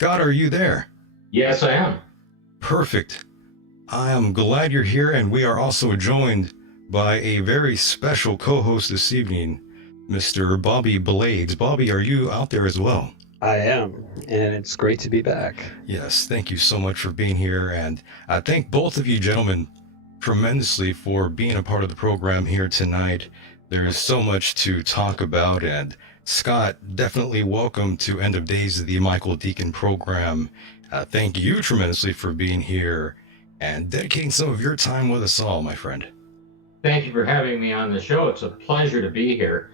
Scott, are you there? Yes, I am. Perfect. I am glad you're here, and we are also joined by a very special co-host this evening, Mr. Bobby Blades. Bobby, are you out there as well? I am, and it's great to be back. Yes, thank you so much for being here, and I thank both of you gentlemen tremendously for being a part of the program here tonight. There is so much to talk about, and Scott, definitely welcome to End of Days of the Michael Decon program. Thank you tremendously for being here and dedicating some of your time with us all, my friend. Thank you for having me on the show. It's a pleasure to be here.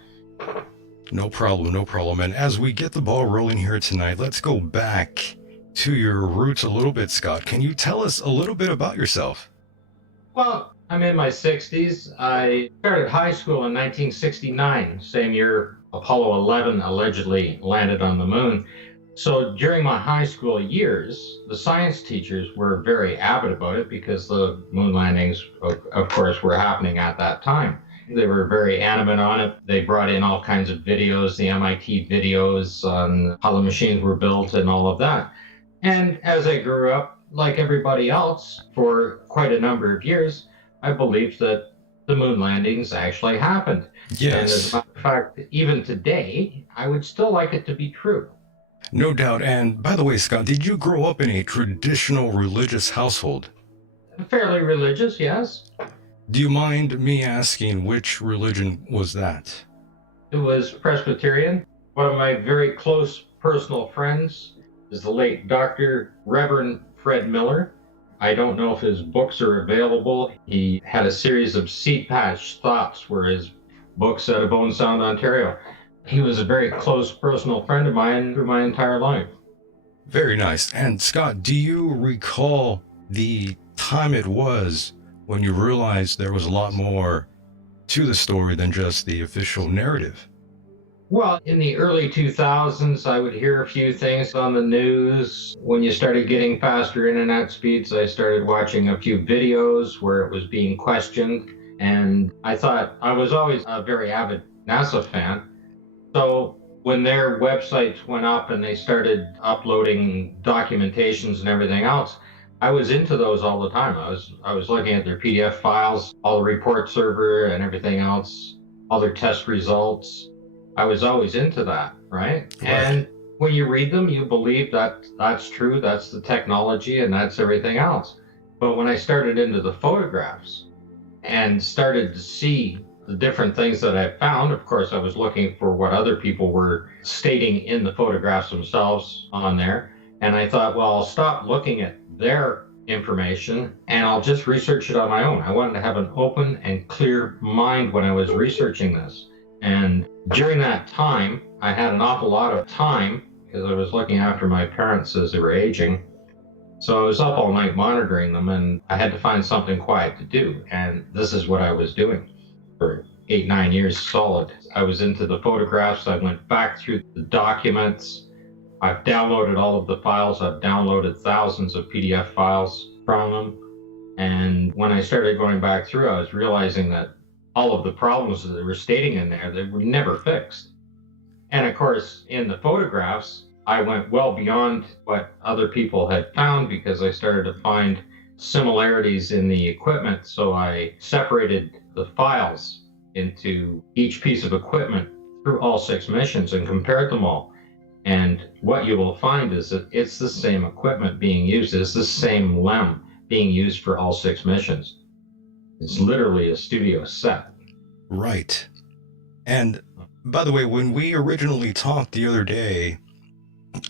No problem, no problem. And as we get the ball rolling here tonight, let's go back to your roots a little bit, Scott. Can you tell us a little bit about yourself? Well, I'm in my 60s. I started high school in 1969, same year Apollo 11 allegedly landed on the moon. So during my high school years, the science teachers were very avid about it because the moon landings, of course, were happening at that time. They were very animate on it. They brought in all kinds of videos, the MIT videos on how the machines were built and all of that. And as I grew up, like everybody else, for quite a number of years, I believed that the moon landings actually happened. Yes. And as a matter of fact, even today, I would still like it to be true. No doubt. And by the way, Scott, did you grow up in a traditional religious household? Fairly religious, yes. Do you mind me asking which religion was that? It was Presbyterian. One of my very close personal friends is the late Dr. Reverend Fred Miller. I don't know if his books are available. He had a series of seat patch thoughts were his books out of Bone Sound, Ontario. He was a very close personal friend of mine through my entire life. Very nice. And Scott, do you recall the time it was when you realized there was a lot more to the story than just the official narrative? Well, in the early 2000s, I would hear a few things on the news. When you started getting faster internet speeds, I started watching a few videos where it was being questioned. And I thought, I was always a very avid NASA fan. So when their websites went up and they started uploading documentations and everything else, I was into those all the time. I was looking at their PDF files, all the report server and everything else, all their test results. I was always into that, right? And when you read them, you believe that that's true, that's the technology, and that's everything else. But when I started into the photographs and started to see the different things that I found, of course, I was looking for what other people were stating in the photographs themselves on there. And I thought, well, I'll stop looking at their information and I'll just research it on my own. I wanted to have an open and clear mind when I was researching this. And during that time, I had an awful lot of time because I was looking after my parents as they were aging. So I was up all night monitoring them and I had to find something quiet to do. And this is what I was doing for 8-9 years solid. I was into the photographs. I went back through the documents. I've downloaded all of the files. I've downloaded thousands of PDF files from them. And when I started going back through, I was realizing that all of the problems that they were stating in there, they were never fixed. And of course, in the photographs, I went well beyond what other people had found because I started to find similarities in the equipment. So I separated the files into each piece of equipment through all 6 missions and compared them all. And what you will find is that it's the same equipment being used. It's the same LEM being used for all 6 missions. It's literally a studio set. Right. And by the way, when we originally talked the other day,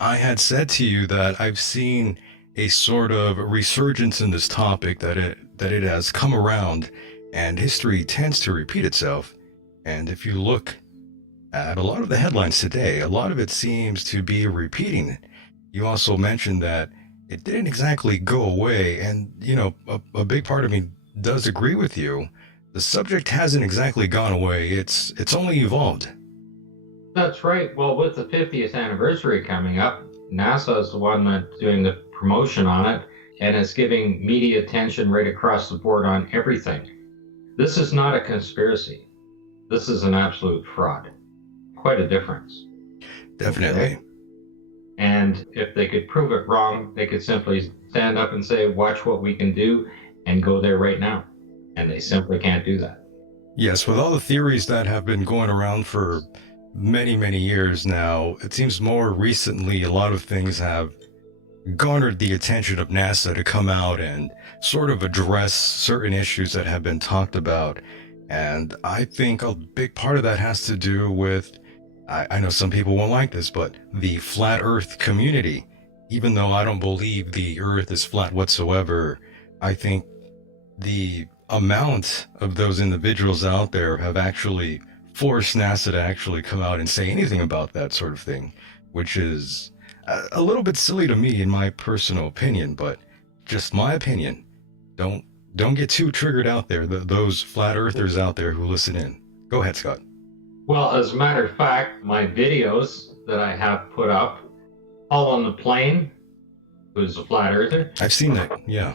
I had said to you that I've seen a sort of resurgence in this topic, that it has come around, and history tends to repeat itself. And if you look at a lot of the headlines today, a lot of it seems to be repeating it. You also mentioned that it didn't exactly go away, and a big part of me does agree with you. The subject hasn't exactly gone away. It's only evolved. That's right. Well, with the 50th anniversary coming up, NASA is the one that's doing the promotion on it, and it's giving media attention right across the board on everything. This is not a conspiracy. This is an absolute fraud. Quite a difference. Definitely. Okay? And And if they could prove it wrong, they could simply stand up and say, watch what we can do, and go there right now. And they simply can't do that. Yes, with all the theories that have been going around for many, many years now, it seems more recently a lot of things have garnered the attention of NASA to come out and sort of address certain issues that have been talked about. And I think a big part of that has to do with, I know some people won't like this, but the flat Earth community. Even though I don't believe the Earth is flat whatsoever, I think the amount of those individuals out there have actually forced NASA to actually come out and say anything about that sort of thing, which is a little bit silly to me in my personal opinion, but just my opinion. Don't get too triggered out there, those flat earthers out there who listen in. Go ahead, Scott. Well, as a matter of fact, my videos that I have put up, Paul on the Plane, who's a flat earther. I've seen that, yeah.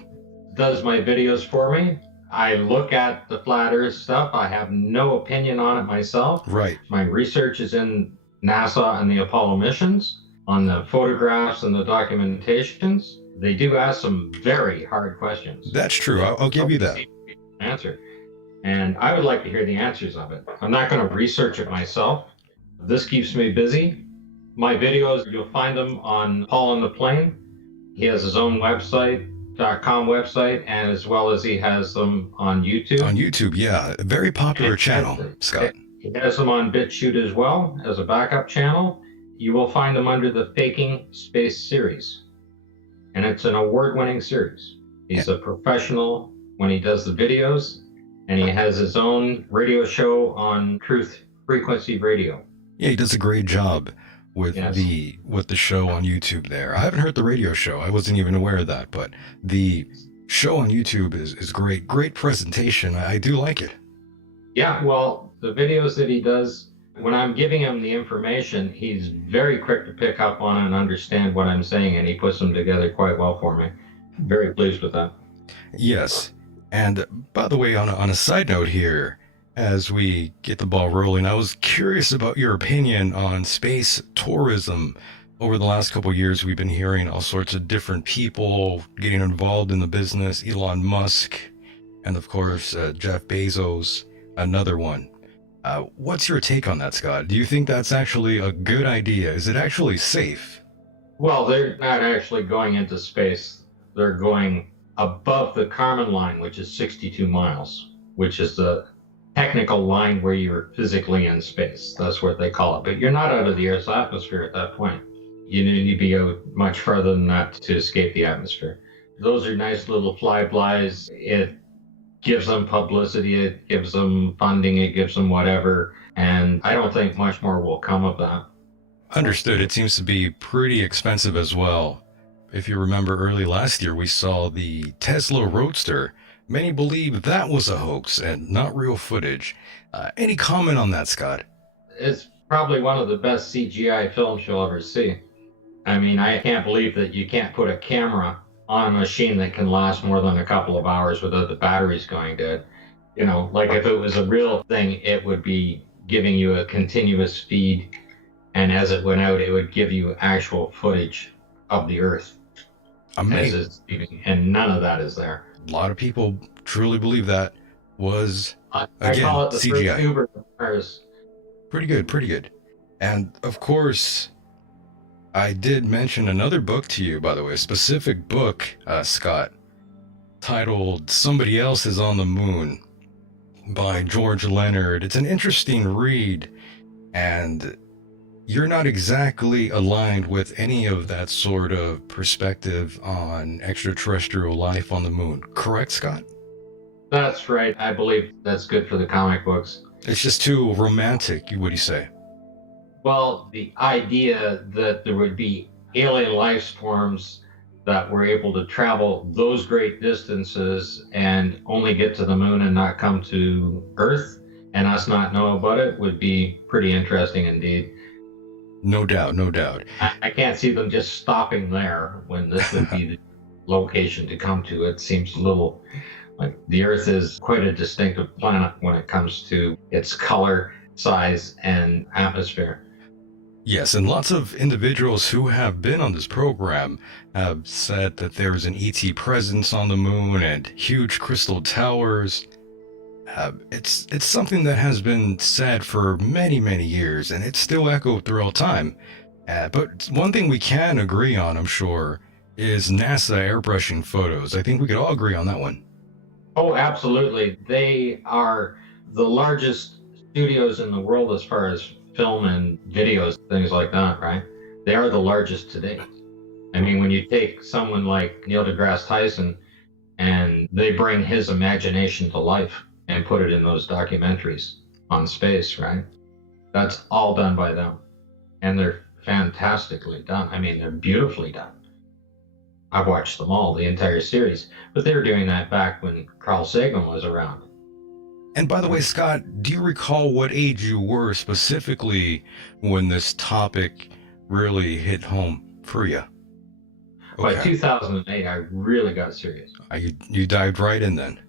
Does my videos for me. I look at the flat earth stuff. I have no opinion on it myself. Right. My research is in NASA and the Apollo missions, on the photographs and the documentations. They do ask some very hard questions. That's true. I'll give you that. Answer. And I would like to hear the answers of it. I'm not going to research it myself. This keeps me busy. My videos, you'll find them on Paul on the Plane. He has his own website.com website, and as well as he has them on YouTube. On YouTube, yeah. A very popular channel, Scott. He has them on BitChute as well as a backup channel. You will find them under the Faking Space series. And it's an award-winning series. He's a professional when he does the videos, and he has his own radio show on Truth Frequency Radio. Yeah, he does a great job with Yes. the show on YouTube there. I haven't heard the radio show. I wasn't even aware of that, but the show on YouTube is great. Great presentation. I do like it. Yeah, well, the videos that he does, when I'm giving him the information, he's very quick to pick up on and understand what I'm saying, and he puts them together quite well for me. Very pleased with that. Yes. And by the way, on a side note here, as we get the ball rolling, I was curious about your opinion on space tourism. Over the last couple of years, we've been hearing all sorts of different people getting involved in the business. Elon Musk, and of course, Jeff Bezos, another one. What's your take on that, Scott? Do you think that's actually a good idea? Is it actually safe? Well, they're not actually going into space. They're going above the Kármán line, which is 62 miles, which is the technical line where you're physically in space. That's what they call it. But you're not out of the Earth's atmosphere at that point. You need to be out much further than that to escape the atmosphere. Those are nice little flybys. It gives them publicity, it gives them funding, it gives them whatever. And I don't think much more will come of that. Understood. It seems to be pretty expensive as well. If you remember early last year, we saw the Tesla Roadster. Many believe that was a hoax and not real footage. Any comment on that, Scott? It's probably one of the best CGI films you'll ever see. I mean, I can't believe that you can't put a camera on a machine that can last more than a couple of hours without the batteries going dead. You know, like if it was a real thing, it would be giving you a continuous feed, and as it went out, it would give you actual footage of the Earth as it's leaving, and none of that is there. A lot of people truly believe that was, I again, call it the CGI. first Uber cars. Pretty good, pretty good. And of course, I did mention another book to you, by the way, a specific book, Scott, titled Somebody Else is on the Moon by George Leonard. It's an interesting read, and you're not exactly aligned with any of that sort of perspective on extraterrestrial life on the moon. Correct, Scott? That's right. I believe that's good for the comic books. It's just too romantic, what do you say? Well, the idea that there would be alien life forms that were able to travel those great distances and only get to the moon and not come to Earth, and us not know about it, would be pretty interesting indeed. No doubt, no doubt. I can't see them just stopping there when this would be the location to come to. It seems a little like the Earth is quite a distinctive planet when it comes to its color, size, and atmosphere. Yes, and lots of individuals who have been on this program have said that there's an ET presence on the moon and huge crystal towers. It's something that has been said for many, many years, and it's still echoed throughout time. But one thing we can agree on, I'm sure, is NASA airbrushing photos. I think we could all agree on that one. Oh, absolutely. They are the largest studios in the world as far as film and videos, things like that, right? They are the largest today. I mean, when you take someone like Neil deGrasse Tyson and they bring his imagination to life and put it in those documentaries on space, right? That's all done by them. And they're fantastically done. I mean, they're beautifully done. I've watched them all, the entire series, but they were doing that back when Carl Sagan was around. And by the way, Scott, do you recall what age you were specifically when this topic really hit home for you? By 2008, I really got serious. You dived right in then.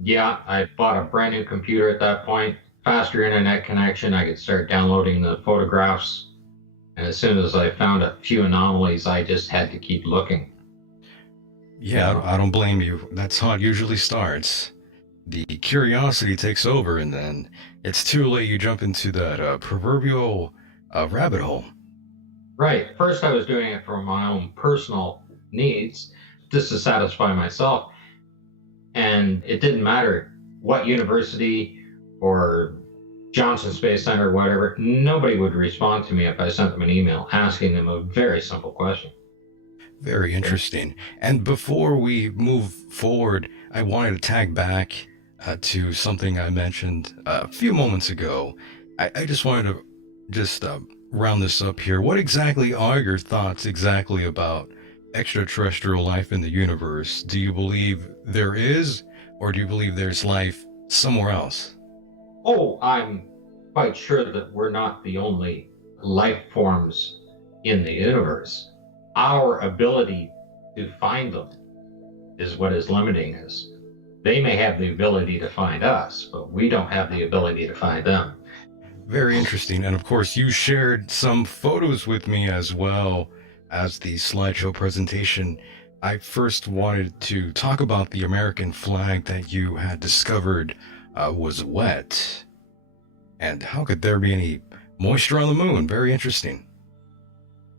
Yeah, I bought a brand new computer at that point, faster internet connection. I could start downloading the photographs. And as soon as I found a few anomalies, I just had to keep looking. Yeah, I don't blame you. That's how it usually starts. The curiosity takes over, and then it's too late. You jump into that proverbial rabbit hole. Right. First, I was doing it for my own personal needs, just to satisfy myself. And it didn't matter what university or Johnson Space Center or whatever, nobody would respond to me if I sent them an email asking them a very simple question. Very interesting. And before we move forward, I wanted to tag back to something I mentioned a few moments ago. I just wanted to just round this up here. What exactly are your thoughts exactly about extraterrestrial life in the universe? Do you believe there is, or do you believe there's life somewhere else? Oh, I'm quite sure that we're not the only life forms in the universe. Our ability to find them is what is limiting us. They may have the ability to find us, but we don't have the ability to find them. Very interesting. And of course, you shared some photos with me as well as the slideshow presentation. I first wanted to talk about the American flag that you had discovered was wet. And how could there be any moisture on the moon? Very interesting.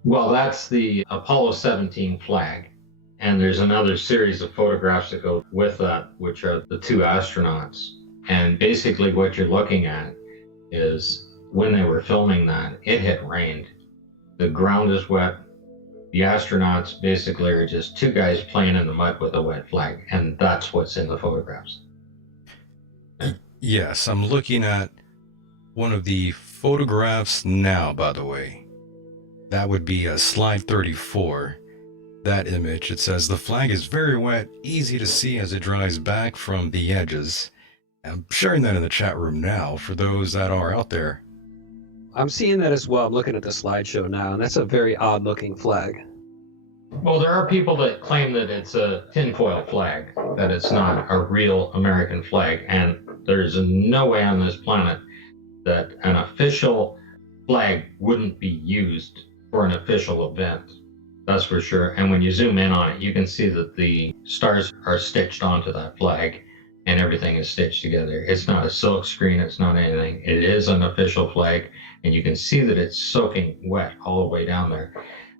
Well, that's the Apollo 17 flag. And there's another series of photographs that go with that, which are the two astronauts. And basically what you're looking at is when they were filming that, it had rained. The ground is wet. The astronauts basically are just two guys playing in the mud with a wet flag. And that's what's in the photographs. Yes, I'm looking at one of the photographs now, by the way. That would be a slide 34. That image, it says the flag is very wet, easy to see as it dries back from the edges. I'm sharing that in the chat room now for those that are out there. I'm seeing that as well. I'm looking at the slideshow now, and that's a very odd looking flag. Well, there are people that claim that it's a tinfoil flag, that it's not a real American flag, and there's no way on this planet that an official flag wouldn't be used for an official event. That's for sure. And when you zoom in on it, you can see that the stars are stitched onto that flag and everything is stitched together. It's not a silk screen, it's not anything. It is an official flag, and you can see that it's soaking wet all the way down there.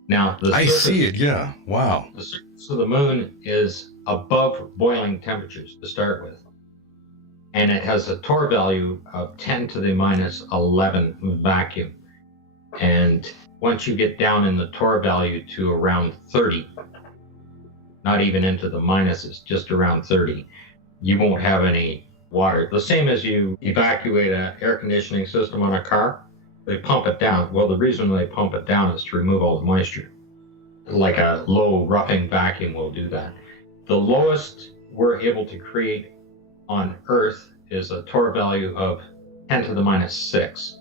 Now, I see it, yeah. Wow. The surface of the moon is above boiling temperatures to start with. And it has a torr value of 10 to the minus 11 vacuum. And once you get down in the torr value to around 30, not even into the minuses, just around 30, you won't have any water. The same as you evacuate an air conditioning system on a car, they pump it down. Well, the reason they pump it down is to remove all the moisture. Like a low roughing vacuum will do that. The lowest we're able to create on Earth is a torr value of 10 to the minus 6.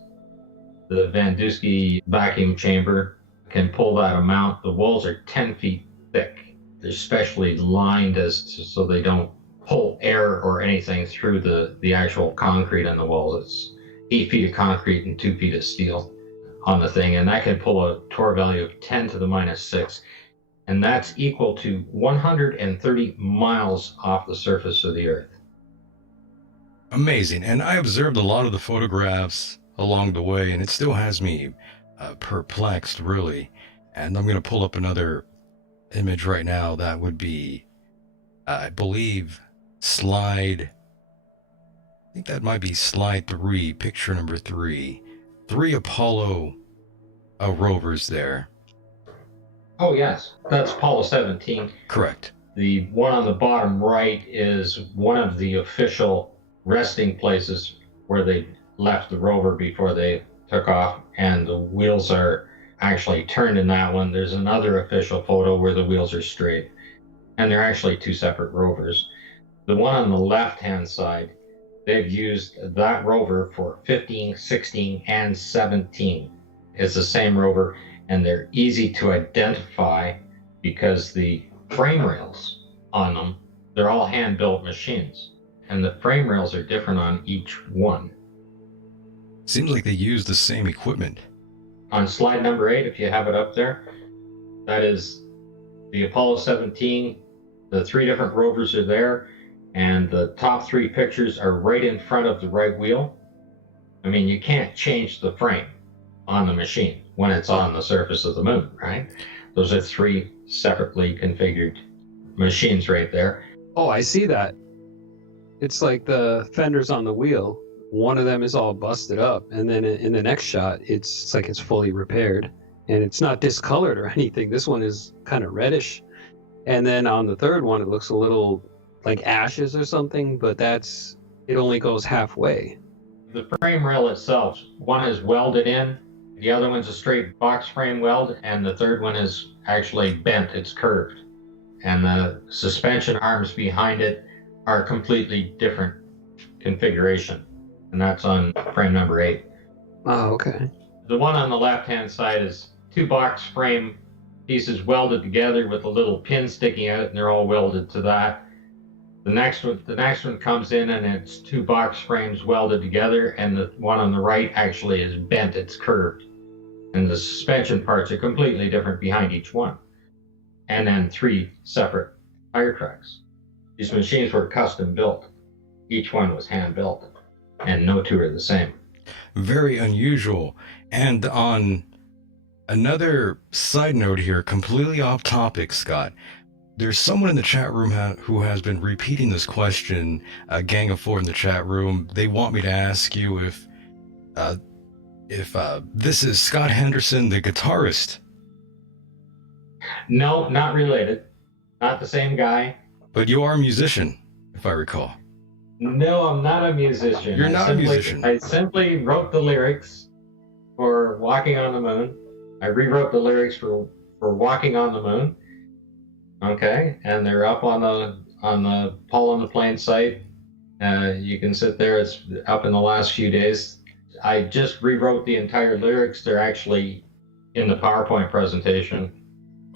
The Van Dusky vacuum chamber can pull that amount. The walls are 10 feet thick. They're specially lined so they don't pull air or anything through the actual concrete on the walls. It's 8 feet of concrete and 2 feet of steel. on the thing, and that can pull a torque value of 10 to the minus 6. And that's equal to 130 miles off the surface of the Earth. Amazing. And I observed a lot of the photographs along the way, and it still has me perplexed, really. And I'm going to pull up another image right now. That would be, I believe, I think that might be slide 3, picture number 3. 3 Apollo rovers there. Oh, yes. That's Apollo 17. Correct. The one on the bottom right is one of the official resting places where they left the rover before they took off, and the wheels are actually turned in that one. There's another official photo where the wheels are straight, and they're actually 2 separate rovers. The one on the left-hand side, they've used that rover for 15, 16, and 17. It's the same rover, and they're easy to identify because the frame rails on them, they're all hand-built machines, and the frame rails are different on each one. Seems like they use the same equipment. On slide number 8, if you have it up there, that is the Apollo 17. The 3 different rovers are there, and the top 3 pictures are right in front of the right wheel. I mean, you can't change the frame on the machine when it's on the surface of the moon, right? Those are 3 separately configured machines right there. Oh, I see that. It's like the fenders on the wheel. One of them is all busted up, and then in the next shot, it's like it's fully repaired, and it's not discolored or anything. This one is kind of reddish, and then on the third one, it looks a little like ashes or something, but it only goes halfway. The frame rail itself, one is welded in, the other one's a straight box frame weld, and the third one is actually bent, it's curved. And the suspension arms behind it are completely different configuration. And that's on frame number 8. Oh, okay. The one on the left-hand side is 2 box frame pieces welded together with a little pin sticking out, and they're all welded to that. The next one comes in, and it's 2 box frames welded together, and the one on the right actually is bent, it's curved. And the suspension parts are completely different behind each one. And then 3 separate tire tracks. These machines were custom built. Each one was hand built, and no 2 are the same. Very unusual. And on another side note here, completely off topic, Scott, there's someone in the chat room who has been repeating this question, a gang of 4 in the chat room. They want me to ask you if this is Scott Henderson, the guitarist. No, not related. Not the same guy. But you are a musician, if I recall. No, I'm not a musician. You're not a musician. I simply wrote the lyrics for Walking on the Moon. I rewrote the lyrics for Walking on the Moon. Okay, and they're up on the Paul on the Plain site. You can sit there. It's up in the last few days. I just rewrote the entire lyrics. They're actually in the PowerPoint presentation.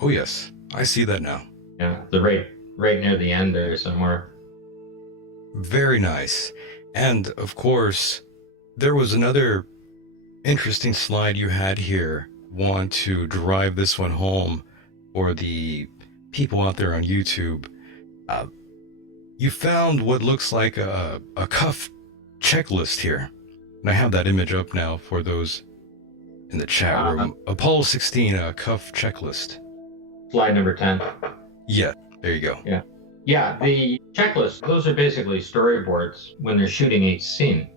Oh yes, I see that now. Yeah, the right near the end there somewhere. Very nice. And of course, there was another interesting slide you had here. Want to drive this one home for the people out there on YouTube. You found what looks like a cuff checklist here. And I have that image up now for those in the chat room. Apollo 16, a cuff checklist. Slide number 10. Yeah, there you go. Yeah, the checklist, those are basically storyboards when they're shooting each scene.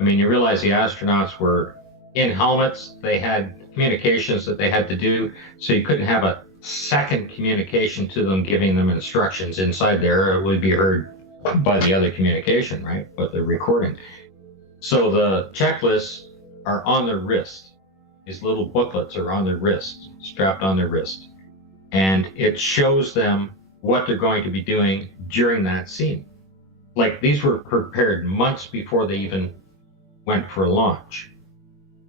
I mean, you realize the astronauts were in helmets. They had communications that they had to do, so you couldn't have a second communication to them giving them instructions inside there. It would be heard by the other communication, right? But they're recording. So the checklists are on their wrist. These little booklets are on their wrist, strapped on their wrist. And it shows them what they're going to be doing during that scene. Like, these were prepared months before they even went for launch.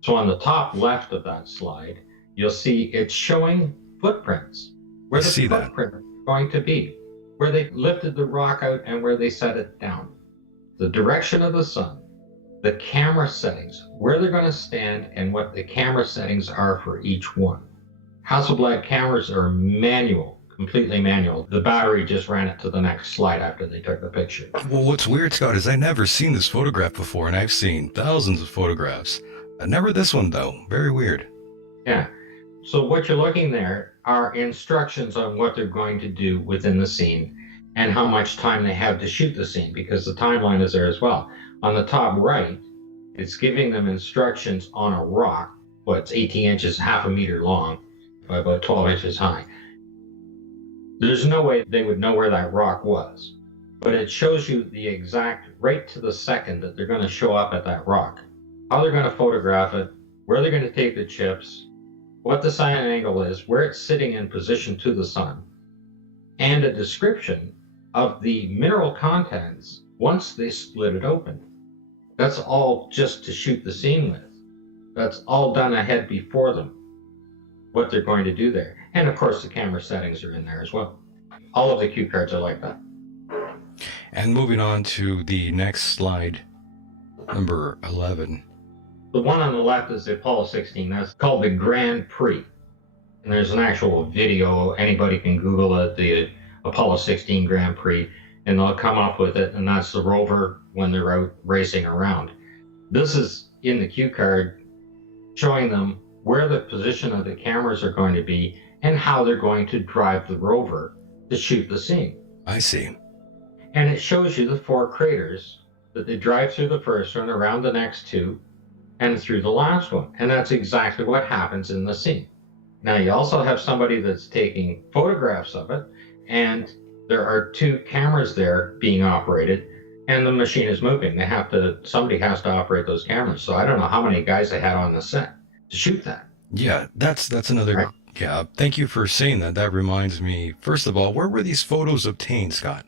So on the top left of that slide, you'll see it's showing footprints. Where the footprint is going to be, where they lifted the rock out and where they set it down. The direction of the sun, the camera settings, where they're going to stand and what the camera settings are for each one. Hasselblad cameras are manual, completely manual. The battery just ran it to the next slide after they took the picture. Well, what's weird, Scott, is I've never seen this photograph before, and I've seen thousands of photographs. Never this one, though. Very weird. Yeah. So what you're looking there are instructions on what they're going to do within the scene and how much time they have to shoot the scene, because the timeline is there as well. On the top right, it's giving them instructions on a rock. It's 18 inches, half a meter long, by about 12 inches high. There's no way they would know where that rock was, but it shows you the exact, right to the second, that they're going to show up at that rock, how they're going to photograph it, where they're going to take the chips, what the sun angle is, where it's sitting in position to the sun, and a description of the mineral contents once they split it open. That's all just to shoot the scene with. That's all done ahead before them, what they're going to do there. And of course, the camera settings are in there as well. All of the cue cards are like that. And moving on to the next slide, number 11. The one on the left is the Apollo 16. That's called the Grand Prix. And there's an actual video. Anybody can Google it, the Apollo 16 Grand Prix, and they'll come up with it. And that's the rover when they're out racing around. This is in the cue card showing them where the position of the cameras are going to be and how they're going to drive the rover to shoot the scene. I see. And it shows you the 4 craters that they drive through the first one, around the next 2, and through the last one. And that's exactly what happens in the scene. Now, you also have somebody that's taking photographs of it, and there are 2 cameras there being operated, and the machine is moving. Somebody has to operate those cameras. So I don't know how many guys they had on the set to shoot that. Yeah, that's another. Right. Yeah, thank you for saying that. That reminds me, first of all, where were these photos obtained, Scott?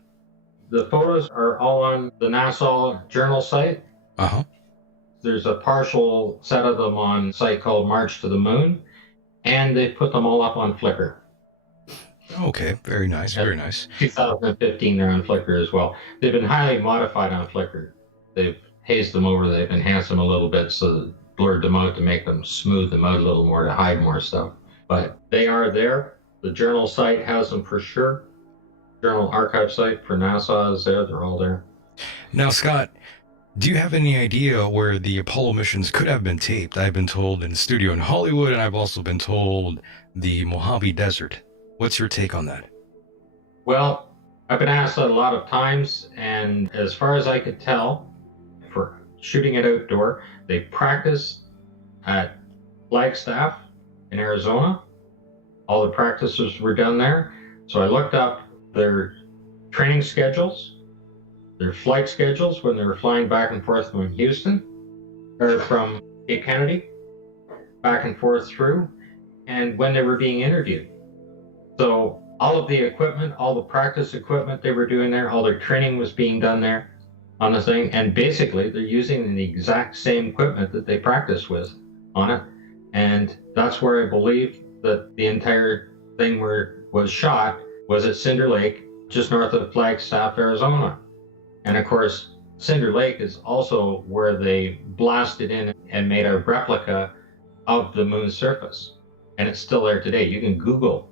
The photos are all on the NASA journal site. Uh-huh. There's a partial set of them on a site called March to the Moon, and they put them all up on Flickr. Okay, very nice, very nice. 2015, they're on Flickr as well. They've been highly modified on Flickr. They've hazed them over, they've enhanced them a little bit, so blurred them out to make them smooth them out a little more, to hide more stuff. But they are there. The journal site has them for sure. Journal archive site for NASA is there. They're all there. Now, Scott, do you have any idea where the Apollo missions could have been taped? I've been told in a studio in Hollywood, and I've also been told the Mojave Desert. What's your take on that? Well, I've been asked that a lot of times, and as far as I could tell, for shooting it outdoor, they practiced at Flagstaff in Arizona. All the practices were done there. So I looked up their training schedules, their flight schedules when they were flying back and forth from Houston, or from Cape Kennedy, back and forth through, and when they were being interviewed. So all of the equipment, all the practice equipment they were doing there, all their training was being done there on the thing, and basically they're using the exact same equipment that they practiced with on it. And that's where I believe that the entire thing was shot, was at Cinder Lake, just north of Flagstaff, Arizona. And of course, Cinder Lake is also where they blasted in and made a replica of the moon's surface. And it's still there today. You can Google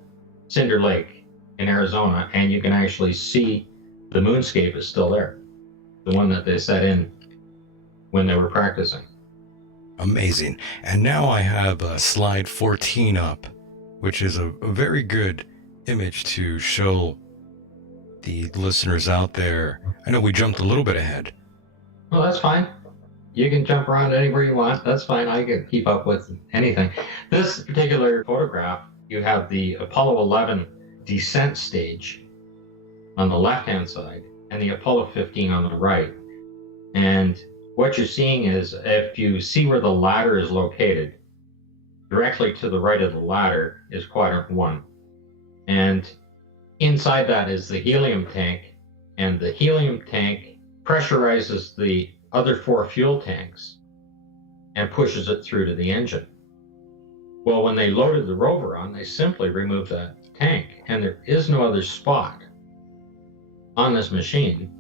Cinder Lake in Arizona, and you can actually see the moonscape is still there, the one that they set in when they were practicing. Amazing. And now I have slide 14 up, which is a very good image to show the listeners out there. I know we jumped a little bit ahead. Well, that's fine. You can jump around anywhere you want. That's fine. I can keep up with anything. This particular photograph, you have the Apollo 11 descent stage on the left-hand side and the Apollo 15 on the right. And what you're seeing is, if you see where the ladder is located, directly to the right of the ladder is quadrant 1. And inside that is the helium tank, and the helium tank pressurizes the other 4 fuel tanks and pushes it through to the engine. Well, when they loaded the rover on, they simply removed that tank, and there is no other spot on this machine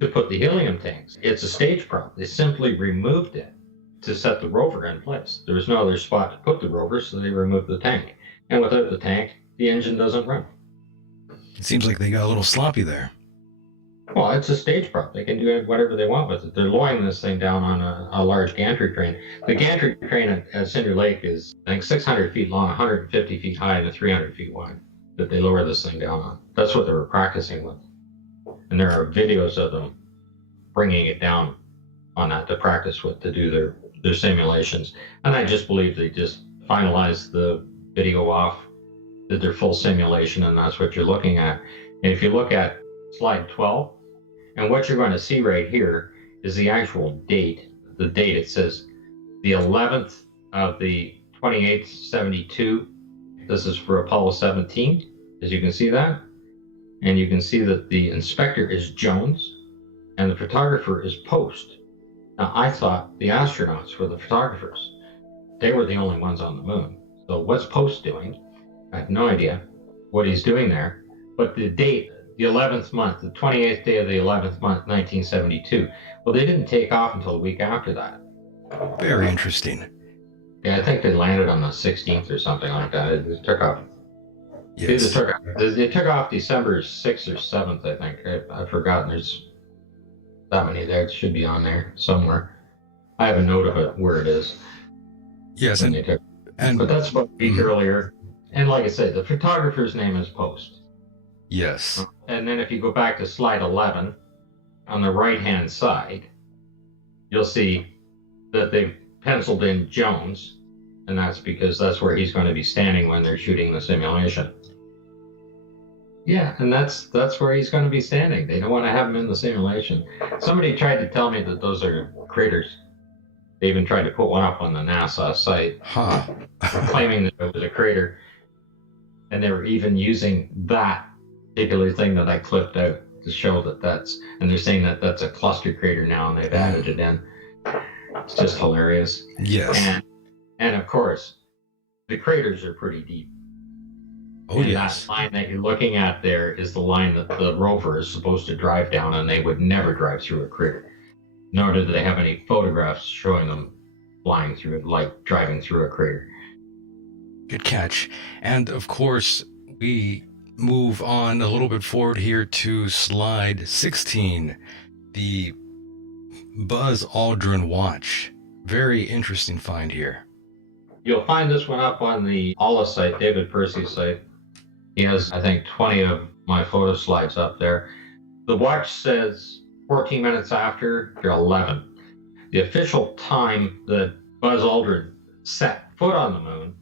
to put the helium tanks. It's a stage prop. They simply removed it to set the rover in place. There was no other spot to put the rover, so they removed the tank. And without the tank, the engine doesn't run. It seems like they got a little sloppy there. Well, it's a stage prop. They can do whatever they want with it. They're lowering this thing down on a large gantry crane. The gantry crane at Cinder Lake is, I think, 600 feet long, 150 feet high, and 300 feet wide that they lower this thing down on. That's what they were practicing with. And there are videos of them bringing it down on that to practice with, to do their simulations. And I just believe they just finalized the video off, did their full simulation, and that's what you're looking at. And if you look at slide 12, and what you're going to see right here is the actual date. The date, it says the 11th of the 28th, 72. This is for Apollo 17, as you can see that. And you can see that the inspector is Jones and the photographer is Post. Now, I thought the astronauts were the photographers. They were the only ones on the moon. So what's Post doing? I have no idea what he's doing there. But the date, the 11th month, the 28th day of the 11th month, 1972. Well, they didn't take off until a week after that. Very interesting. Yeah, I think they landed on the 16th or something like that. It took off. Yes. They took off December 6th or 7th, I think. I've forgotten. There's that many there. It should be on there somewhere. I have a note of it where it is. Yes, but that's about a week earlier. And like I said, the photographer's name is Post. yes. And then if you go back to slide 11, on the right-hand side, you'll see that they've penciled in Jones, and that's because that's where he's going to be standing when they're shooting the simulation. Yeah, and that's where he's going to be standing. They don't want to have him in the simulation. Somebody tried to tell me that those are craters. They even tried to put one up on the NASA site, claiming that it was a crater. And they were even using that particular thing that I clipped out to show that and they're saying that that's a cluster crater now, and they've added it in. It's just hilarious. Yes. And of course, the craters are pretty deep. Oh, and yes. that line that you're looking at there is the line that the rover is supposed to drive down, and they would never drive through a crater. Nor did they have any photographs showing them flying through it, like driving through a crater. Good catch. And of course, we move on a little bit forward here to slide 16, the Buzz Aldrin watch. Very interesting find here. You'll find this one up on the Allah site, David Percy's site. He has, I think, 20 of my photo slides up there. The watch says 14 minutes after 11. The official time that Buzz Aldrin set foot on the moon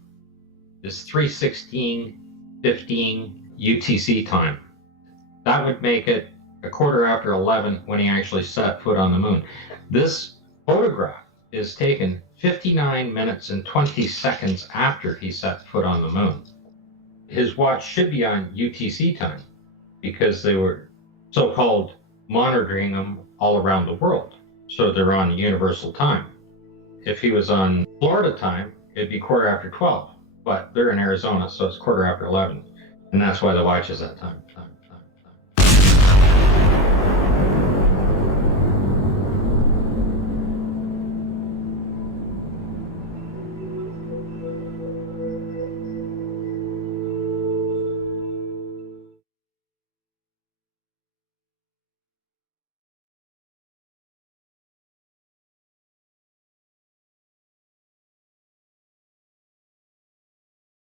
is 3:16:15 UTC time. That would make it a quarter after 11 when he actually set foot on the moon. This photograph is taken 59 minutes and 20 seconds after he set foot on the moon. His watch should be on UTC time because they were so-called monitoring them all around the world. So they're on universal time. If he was on Florida time, it'd be quarter after 12. But they're in Arizona, so it's quarter after 11. And that's why the watch is that time.